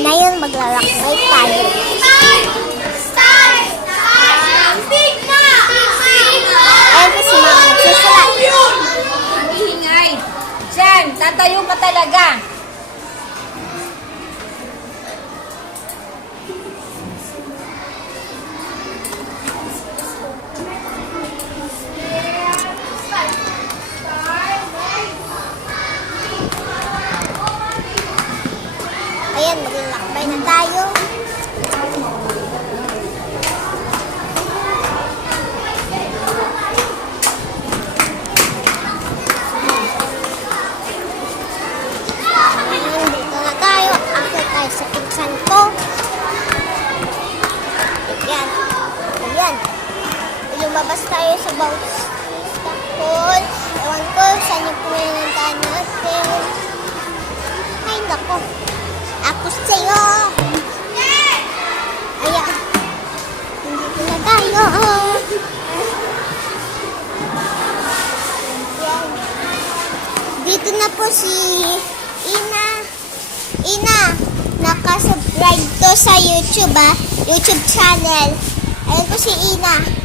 Ngayon maglalakbay tayo. Ayun po si Mama nagsusulat. Ang ingay. Diyan, tatayo ka talaga. Ayan, maglalakbay na tayo. Ayan, dito na tayo. Akit tayo sa pinsan ko. Ayan. Ayan. Lumabas tayo sa Bautista Hall. Ewan ko, saan yung pumuntahan natin. Ay, nako. Ako sa'yo. Ayan. Nandito na tayo. Ayan. Dito na po si Ina. Ina, nakasubscribe to sa YouTube, YouTube channel. Ayan po si Ina.